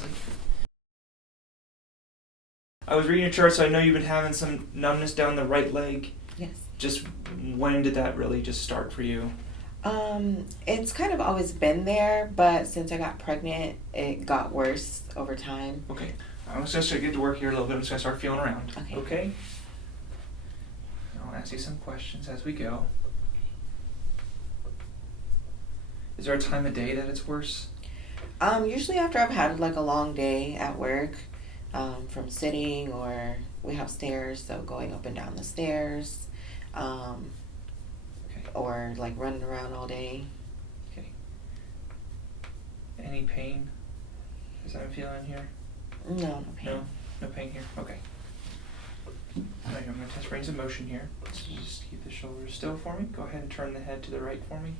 nicely. I was reading your chart, so I know you've been having some numbness down the right leg. Yes. Just when did that really just start for you? It's kind of always been there, but since I got pregnant, it got worse over time. Okay. I was just going to get to work here a little bit. I'm just going to start feeling around. Okay? I'll ask you some questions as we go. Is there a time of day that it's worse? Usually after I've had like a long day at work, from sitting, or we have stairs, so going up and down the stairs, Okay. or like running around all day. Okay. Any pain? Is that feeling here? No pain. No pain here. Okay. Alright, I'm going to test range of motion here. So just keep the shoulders still for me. Go ahead and turn the head to the right for me.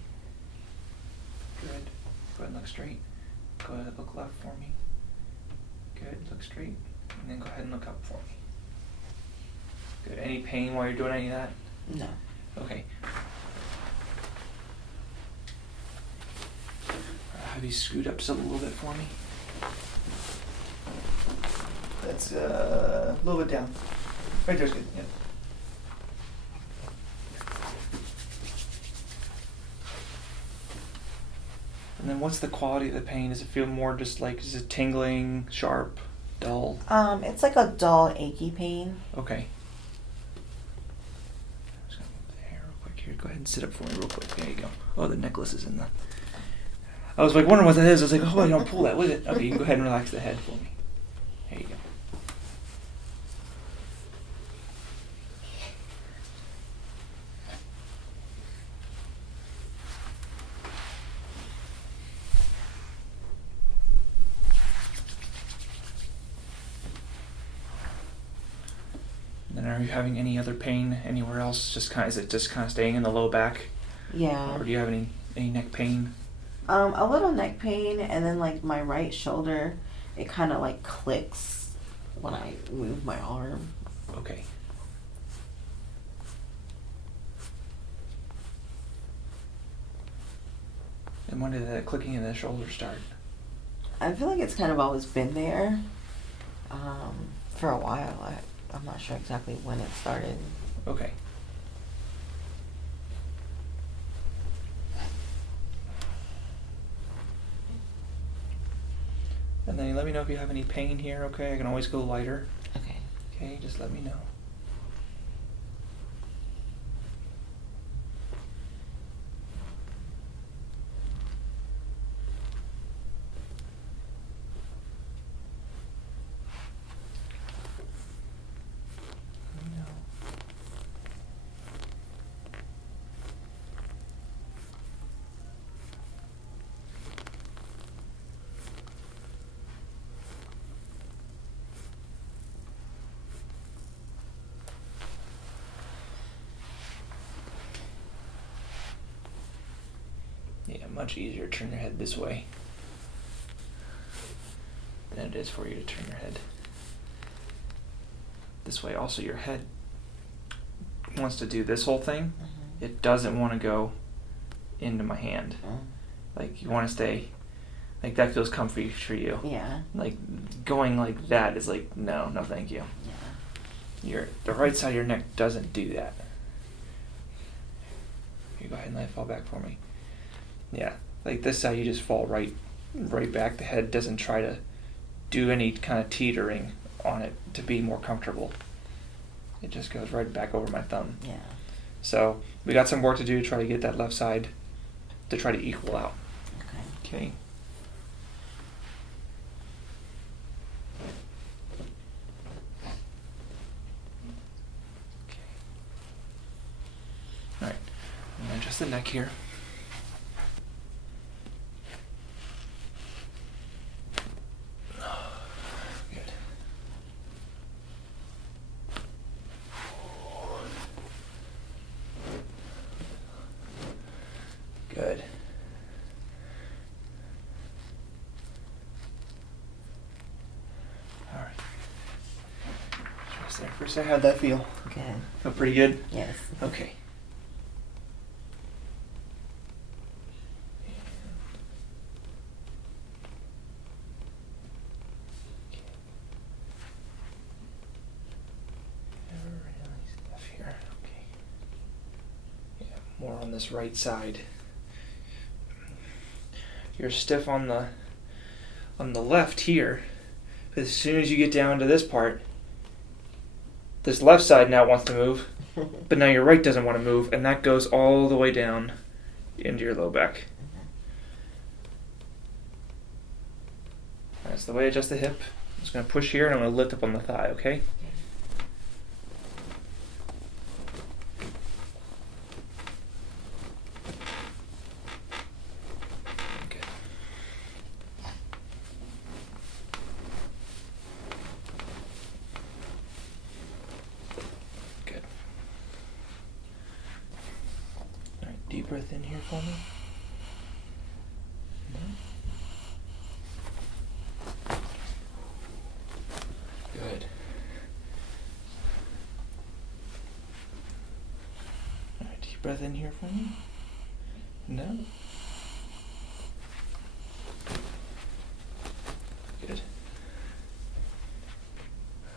Good. Go ahead and look straight. Go ahead and look left for me. Good. Look straight. And then go ahead and look up for me. Good. Any pain while you're doing any of that? No. Okay. Have you scoot up just a little bit for me? That's a little bit down. Right there's good. Yep. And then what's the quality of the pain? Does it feel more just like, is it tingling, sharp, dull? It's like a dull, achy pain. Okay. I'm just gonna move the hair real quick here. Go ahead and sit up for me real quick. There you go. Oh, the necklace is in the... I was like wondering what that is. I was like, oh, I don't pull that with it. Okay, you can go ahead and relax the head for me. There you go. And then are you having any other pain anywhere else? Is it just kind of staying in the low back? Yeah. Or do you have any neck pain? A little neck pain, and then like my right shoulder, it kind of like clicks when I move my arm. Okay. And when did the clicking in the shoulder start? I feel like it's kind of always been there, for a while. I'm not sure exactly when it started. Okay. And then let me know if you have any pain here, okay? I can always go lighter. Okay. Okay, just let me know. Let me know. Yeah, much easier to turn your head this way than it is for you to turn your head this way. Also, your head wants to do this whole thing. Mm-hmm. It doesn't want to go into my hand. Mm. Like, you want to stay, like, that feels comfy for you. Yeah. Like, going like that is like, no thank you. Yeah. The right side of your neck doesn't do that. You go ahead and let it fall back for me. Yeah, like this side you just fall right back. The head doesn't try to do any kind of teetering on it to be more comfortable. It just goes right back over my thumb. Yeah. So we got some work to do to try to get that left side to try to equal out. Okay. Okay. All right. I'm gonna adjust the neck here. Good. Good. All right. Just there for a second. How'd that feel? Good. Feel pretty good? Yes. Okay. more on this right side. You're stiff on the left here. As soon as you get down to this part, this left side now wants to move, but now your right doesn't want to move, and that goes all the way down into your low back. That's the way I adjust the hip. I'm just going to push here, and I'm going to lift up on the thigh, okay? Good. Good. All right, deep breath in here for me. Good. All right, deep breath in here for me. No. Good.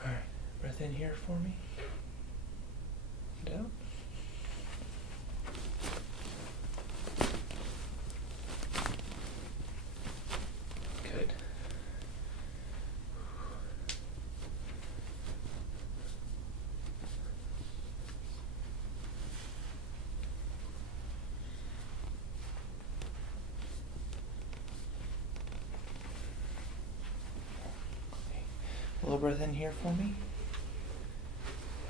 All right, breath in here for me. Down. Good. A little breath in here for me.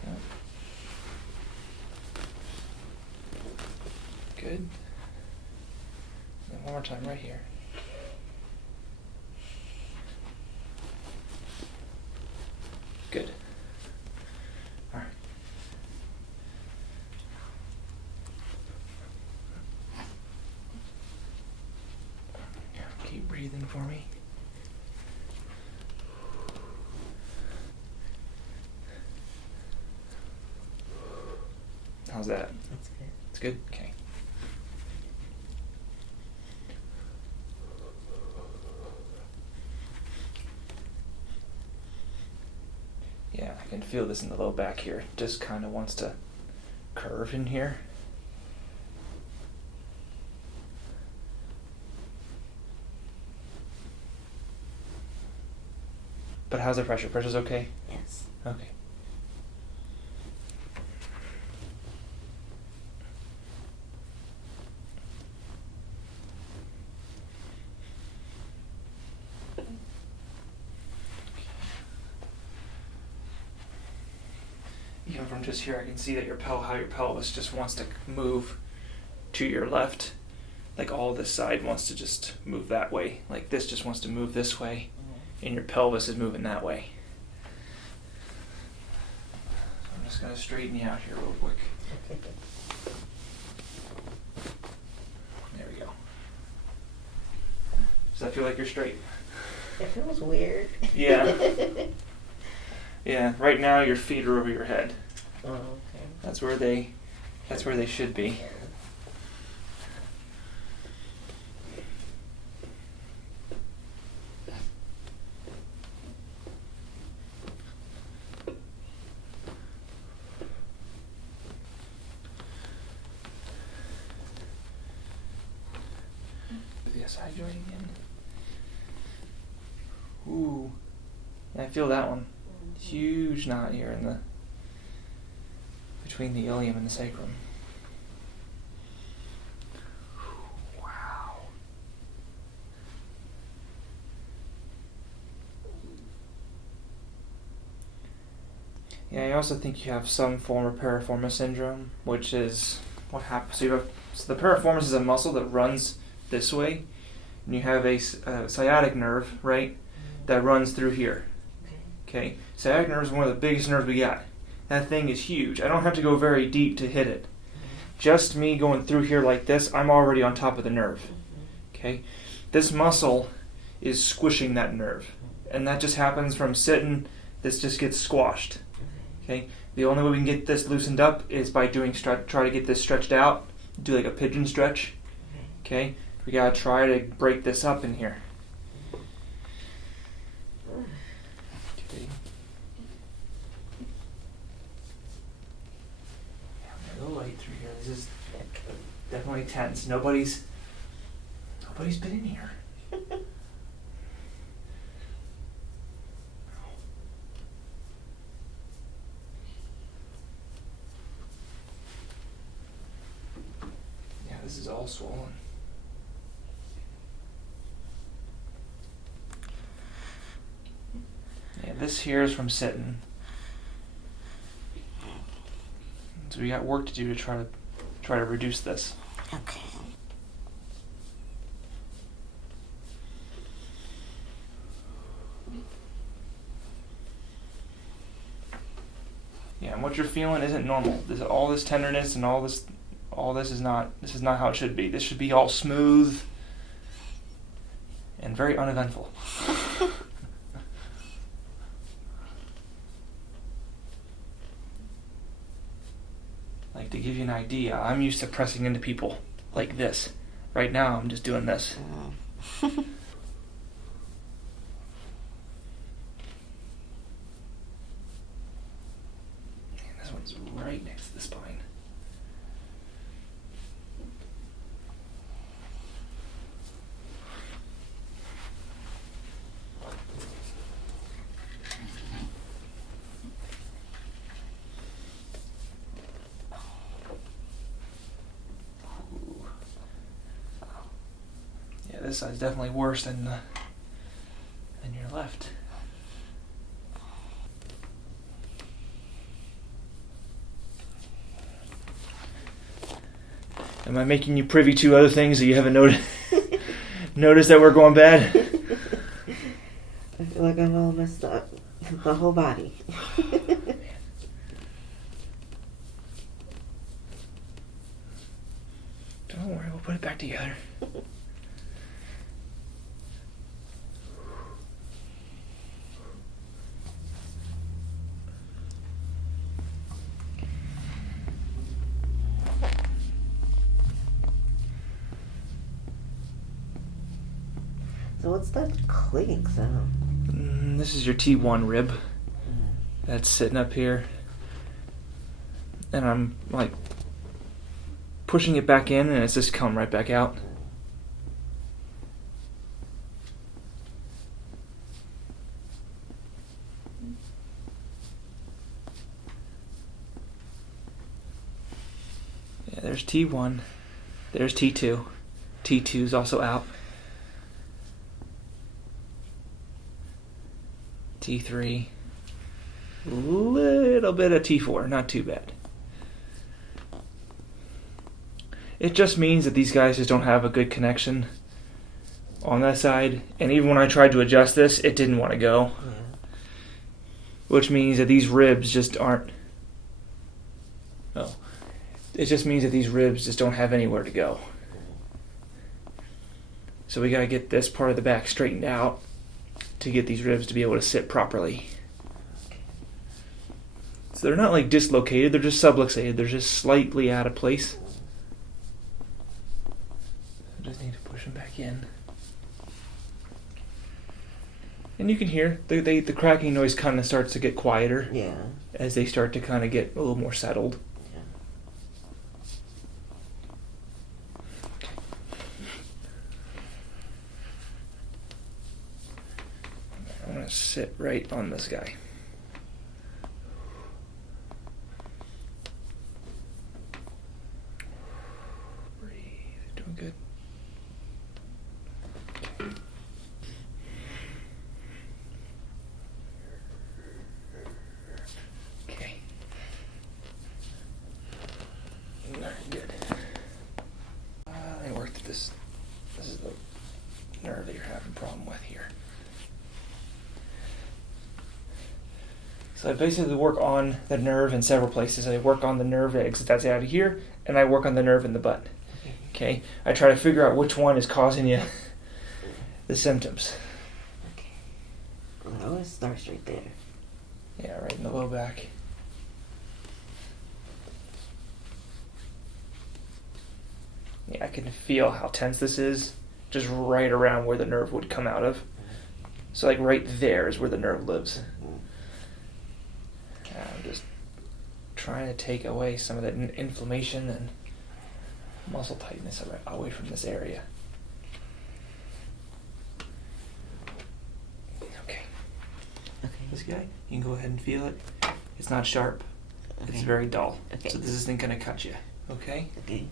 Yep. Good. And one more time right here. Good. All right. Keep breathing for me. How's that? That's good. It's good? Okay. Yeah, I can feel this in the low back here. Just kind of wants to curve in here. But how's the pressure? Pressure's okay? Yes. Okay. Even from just here, I can see that how your pelvis just wants to move to your left. Like all this side wants to just move that way. Like this just wants to move this way, and your pelvis is moving that way. So I'm just going to straighten you out here real quick. There we go. Does that feel like you're straight? It feels weird. Yeah. Yeah, right now your feet are over your head. Oh, okay. That's where they should be. The side joint again. Ooh. Yeah, I feel that one. Huge knot here in the between the ilium and the sacrum. Wow. Yeah, I also think you have some form of piriformis syndrome, which is what happens. So the piriformis is a muscle that runs this way, and you have a sciatic nerve, right, that runs through here. Okay, sciatic nerve is one of the biggest nerves we got. That thing is huge. I don't have to go very deep to hit it. Just me going through here like this, I'm already on top of the nerve. Okay, this muscle is squishing that nerve, and that just happens from sitting. This just gets squashed. Okay, the only way we can get this loosened up is by doing try to get this stretched out. Do like a pigeon stretch. Okay, we gotta try to break this up in here. Okay. A little light through here. This is Definitely tense. Nobody's been in here. Yeah, this is all swollen. Yeah, this here is from sitting. So we got work to do to try to reduce this. Okay. Yeah, and what you're feeling isn't normal. All this tenderness and all this is not how it should be. This should be all smooth and very uneventful. Like, to give you an idea, I'm used to pressing into people like this. Right now, I'm just doing this. This one's right next to the spine. Yeah, this side's definitely worse than your left. Am I making you privy to other things that you haven't noticed that we're going bad? I feel like I'm all messed up. My whole body. Don't worry, we'll put it back together. So what's that clicking sound? This is your T1 rib that's sitting up here. And I'm like pushing it back in and it's just come right back out. Yeah, there's T1. There's T2. T2 is also out. T3. Little bit of T4, not too bad. It just means that these guys just don't have a good connection on that side. And even when I tried to adjust this, it didn't want to go. Yeah. Which means that these ribs just aren't... Oh. It just means that these ribs just don't have anywhere to go. So we got to get this part of the back straightened out to get these ribs to be able to sit properly. So they're not like dislocated, they're just subluxated. They're just slightly out of place. I just need to push them back in. And you can hear the cracking noise kind of starts to get quieter. Yeah. As they start to kind of get a little more settled. I'm going to sit right on this guy. Breathe. Doing good. Okay. Very good. Let me work through this. This is the nerve that you're having a problem with here. So I basically work on the nerve in several places. I work on the nerve that exits out of here, and I work on the nerve in the butt. Okay? I try to figure out which one is causing you the symptoms. Okay. Well, it always starts right there. Yeah, right in the low back. Yeah, I can feel how tense this is, just right around where the nerve would come out of. So like right there is where the nerve lives. I'm just trying to take away some of that inflammation and muscle tightness away from this area. Okay. Okay. This guy, you can go ahead and feel it. It's not sharp. Okay. It's very dull. Okay. So this isn't going to cut you. Okay? Okay.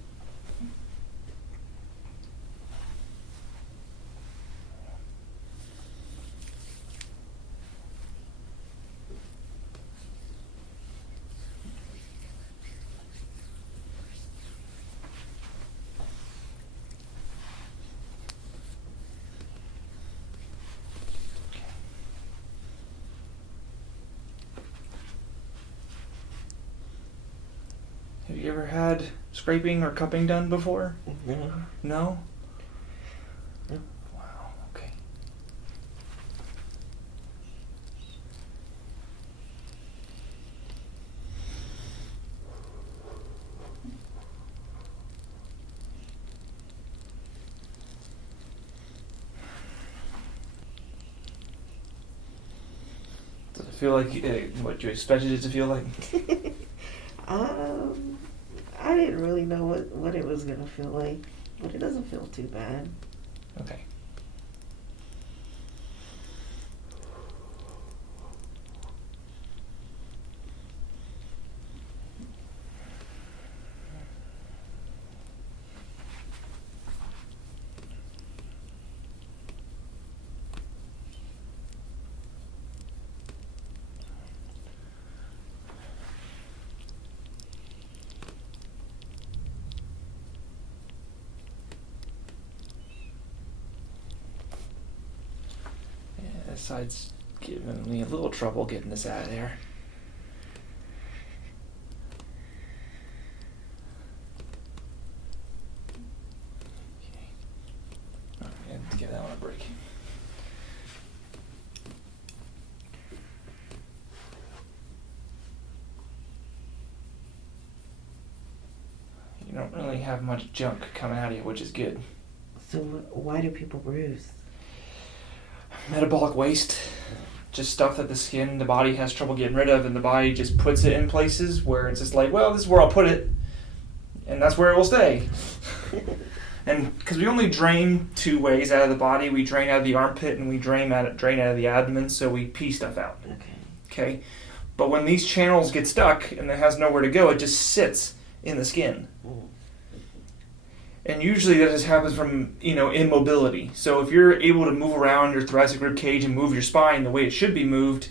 Have you ever had scraping or cupping done before? No. No? No. Wow, okay. Does it feel like what you expected it to feel like? I didn't really know what it was gonna feel like, but it doesn't feel too bad. Okay. Yeah, this side's giving me a little trouble getting this out of there. Okay. Alright, let's give that one a break. You don't really have much junk coming out of you, which is good. So why do people bruise? Metabolic waste, just stuff that the body has trouble getting rid of, and the body just puts it in places where it's just like, well, this is where I'll put it, and that's where it will stay. And because we only drain two ways out of the body, we drain out of the armpit and we drain out of the abdomen, so we pee stuff out. Okay? But when these channels get stuck and it has nowhere to go, it just sits in the skin. And usually that just happens from, immobility. So if you're able to move around your thoracic rib cage and move your spine the way it should be moved,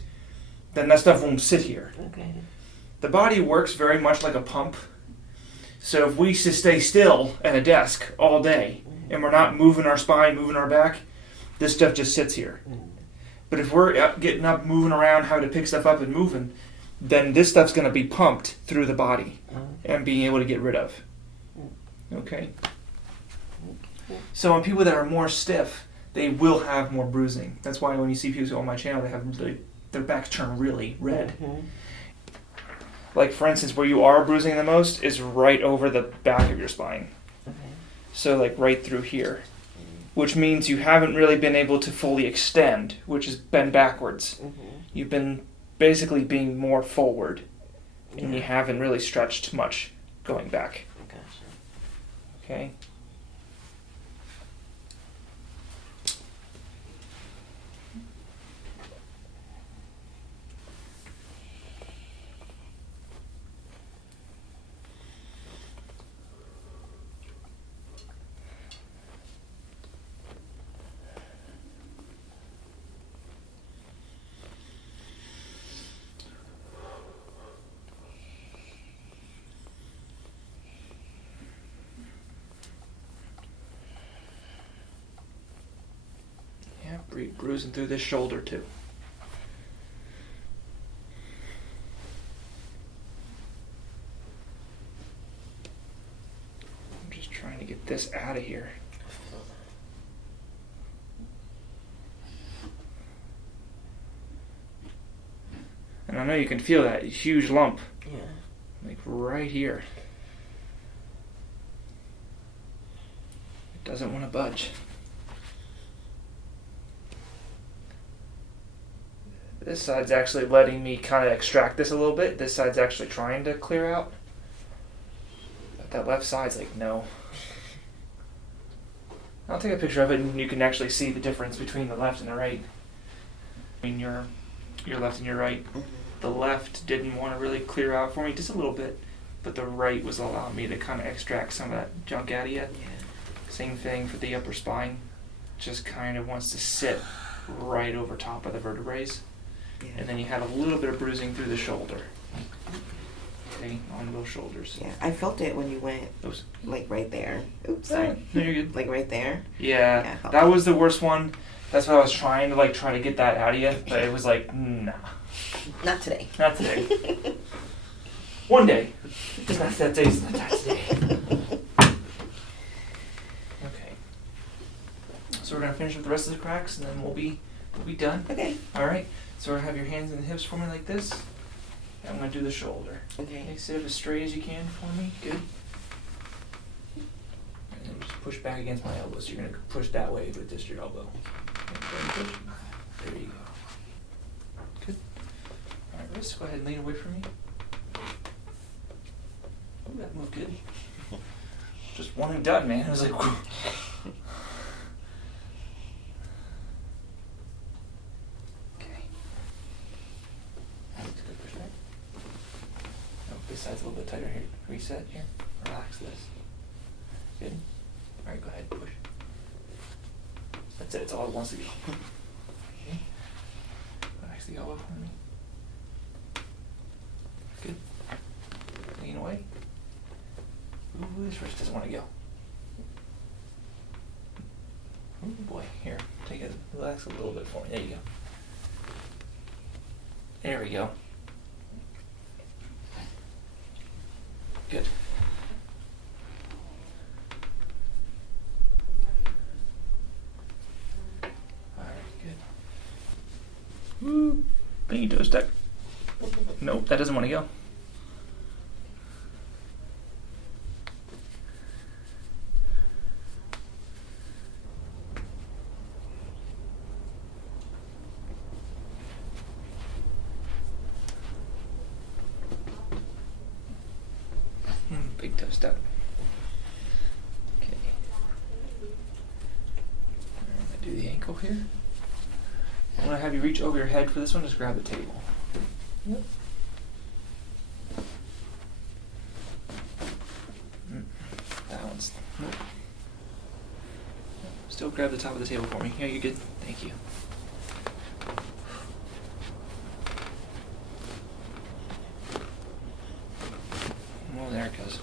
then that stuff won't sit here. Okay. The body works very much like a pump. So if we just stay still at a desk all day and we're not moving our spine, moving our back, this stuff just sits here. But if we're getting up, moving around, having to pick stuff up and moving, then this stuff's going to be pumped through the body and being able to get rid of. Okay? So on people that are more stiff, they will have more bruising. That's why when you see people on my channel, they have their backs turn really red. Like, for instance, where you are bruising the most is right over the back of your spine. So, like, right through here. Which means you haven't really been able to fully extend, which has been backwards. You've been basically being more forward. And you haven't really stretched much going back. Okay? Bruising through this shoulder too. I'm just trying to get this out of here. And I know you can feel that huge lump. Yeah. Like right here. It doesn't want to budge. This side's actually letting me kind of extract this a little bit. This side's actually trying to clear out. But that left side's like, no. I'll take a picture of it and you can actually see the difference between the left and the right. I mean, your left and your right. Mm-hmm. The left didn't want to really clear out for me, just a little bit, but the right was allowing me to kind of extract some of that junk out of you. Yeah. Same thing for the upper spine. Just kind of wants to sit right over top of the vertebrae. Yeah. And then you had a little bit of bruising through the shoulder. Okay, on both shoulders. Yeah, I felt it when you went, Those. like, right there. Oops, sorry. No, you're good. Like, right there. Yeah, Yeah, I felt that it. was the worst one. That's what I was trying to get that out of you, but it was like, nah, Not today. not today. One day. Just not that day, it's not that today. Okay. So we're gonna finish with the rest of the cracks, and then we'll be done. Okay. All right. So have your hands in the hips for me like this. And I'm gonna do the shoulder. Okay. Okay, sit up as straight as you can for me. Good. And then just push back against my elbow. So you're gonna push that way with just your elbow. Okay, push. There you go. Good. All right, wrist. Go ahead and lean away from me. Oh, that moved good. Just one and done, man. It was like. Whew. This side's a little bit tighter here. Reset here. Relax this. Good. Alright, go ahead. Push. That's it. It's all it wants to go. Okay. Relax the elbow for me. Good. Lean away. Ooh, this wrist doesn't want to go. Ooh, boy. Here. Take it. Relax a little bit for me. There you go. There we go. Good. Alright, good. Woo. Pinky toe stuck. Nope, that doesn't want to go. Big toe stuck. Okay. I'm gonna do the ankle here. I'm gonna have you reach over your head for this one. Just grab the table. Yep. That one's. Nope. Still grab the top of the table for me. Yeah, you're good. Thank you. Well, there it goes.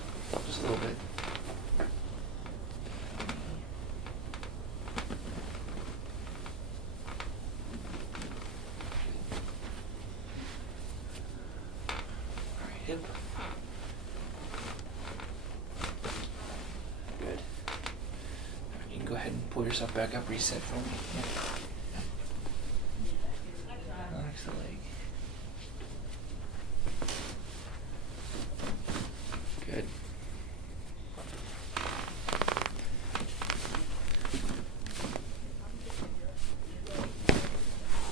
Just a little bit. All right, hip. Good. All right, you can go ahead and pull yourself back up, reset for me. Yeah. Relax the leg. Good.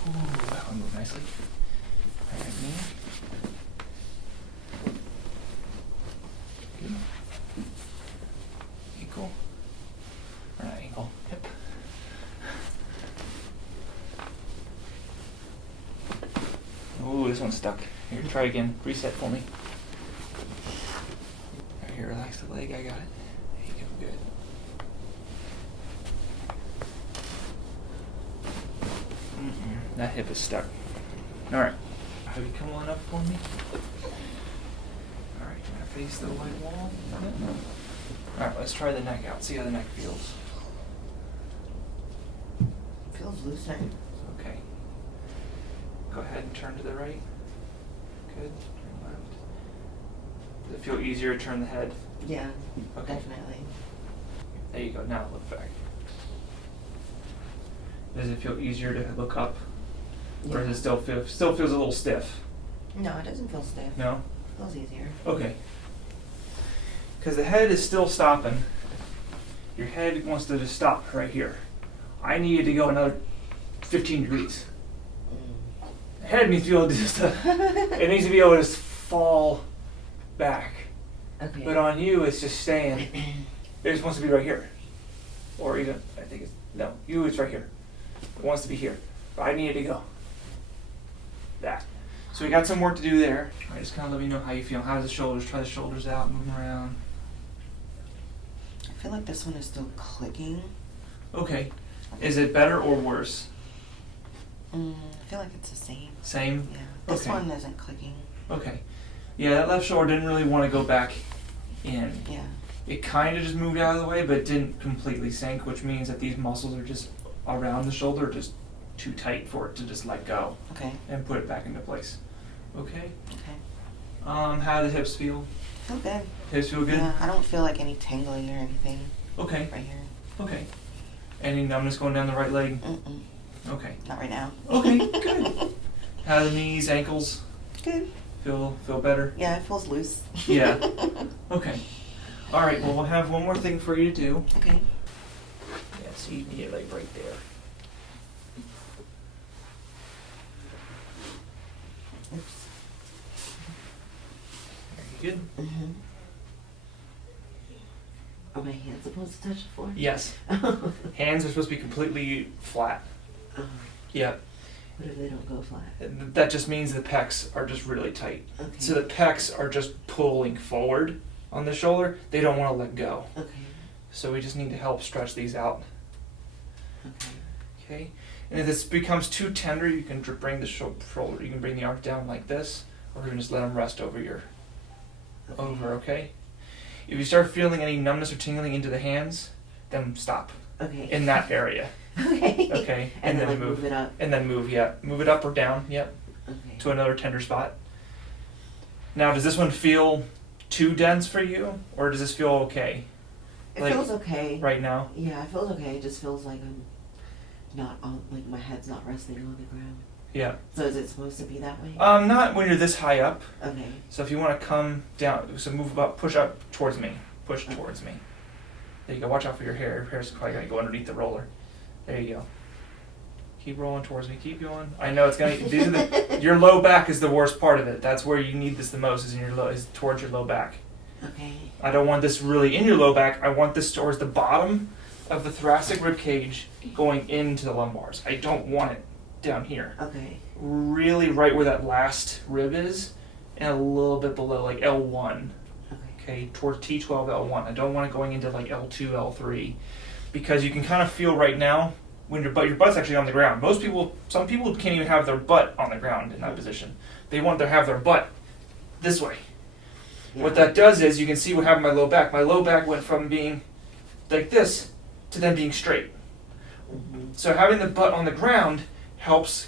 Ooh, that one moved nicely. All right, knee. Good. Ankle. Or not ankle, hip. Ooh, this one's stuck. Here, try again. Reset for me. Right here, relax the leg. I got it. There you go. Good. That hip is stuck. All right. Have you come on up for me? All right. You're gonna face the white wall. Yep. All right. Let's try the neck out. See how the neck feels. Feels looser. Okay. Go ahead and turn to the right. Good. Turn left. Does it feel easier to turn the head? Yeah, Okay. definitely. There you go. Now look back. Does it feel easier to look up? Or Yeah. does it still feels a little stiff? No, it doesn't feel stiff. No? Feels easier. Okay. Because the head is still stopping. Your head wants to just stop right here. I need it to go another 15 degrees. The head needs to be able to just, it needs to be able to just fall back. Okay. But on you, it's just staying. It just wants to be right here. or even, I think it's, no, you, it's right here. It wants to be here, but I need it to go. That. So we got some work to do there. All right, just kind of let me know how you feel. How's the shoulders? Try the shoulders out, move them around. I feel like this one is still clicking. Okay. Is it better or worse? I feel like it's the same. Same? Yeah. This Okay. one isn't clicking. Okay. Yeah, that left shoulder didn't really want to go back in. Yeah. It kind of just moved out of the way, but it didn't completely sink, which means that these muscles are just around the shoulder just too tight for it to just let go Okay. and put it back into place. Okay. Okay. How do the hips feel? Feel good. Hips feel good? Yeah, I don't feel like any tingling or anything Okay. right here. Okay. Any numbness going down the right leg? Okay. Not right now. Okay, good. How are the knees, ankles? Good. Feel better? Yeah, it feels loose. Yeah. Okay. All right, well, we'll have one more thing for you to do. Okay. Yeah, so you need it like right there. Oops. Are you good? Are my hands supposed to touch the floor? Yes. Hands are supposed to be completely flat. Yeah. What if they don't go flat? That just means the pecs are just really tight. Okay. So the pecs are just pulling forward on the shoulder. They don't want to let go. Okay. So we just need to help stretch these out. Okay. Okay. And if this becomes too tender, you can bring the shoulder. You can bring the arm down like this, or you can just let them rest over your Okay. If you start feeling any numbness or tingling into the hands, then stop Okay. in that area. Okay. Okay. And then then like move it up. And then move, yeah. Move it up or down, yep, Okay. to another tender spot. Now, does this one feel too dense for you, or does this feel okay It like, feels okay. right now? Yeah, it feels okay. It just feels like I'm not on, like my head's not resting on the ground. Yeah. So is it supposed to be that way? Not when you're this high up. Okay. So if you want to come down, so move up, push up towards me. Push towards me. There you go. Watch out for your hair. Your hair's probably going to go underneath the roller. There you go. Keep rolling towards me. Keep going. I know it's going to, these are the, your low back is the worst part of it. That's where you need this the most, is in your is towards your low back. Okay. I don't want this really in your low back. I want this towards the bottom of the thoracic rib cage going into the lumbars. I don't want it down here. Okay. Really right where that last rib is, and a little bit below, like L1. Okay, towards T12, L1. I don't want it going into like L2, L3, because you can kind of feel right now when your butt's actually on the ground. Some people can't even have their butt on the ground in that position. They want to have their butt this way. Yeah. What that does is, you can see what happened to my low back. My low back went from being like this to then being straight. So having the butt on the ground helps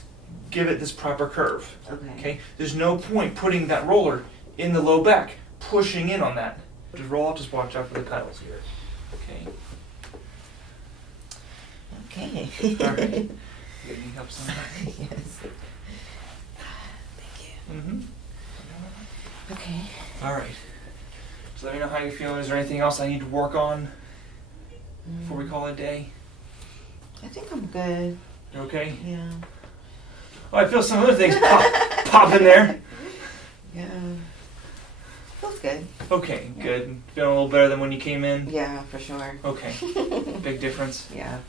give it this proper curve. Okay? There's no point putting that roller in the low back, pushing in on that. Just roll out, just watch out for the pedals here. Okay? Okay. All right. You got any help on that? Yes. Thank you. Mm-hmm. Okay. All right. So let me know how you're feeling. Is there anything else I need to work on before we call it a day? I think I'm good. You okay? Yeah. Oh, I feel some other things pop in there. Yeah. Feels good. Okay, Yeah. good. Feeling a little better than when you came in? Yeah, for sure. Okay. Big difference? Yeah.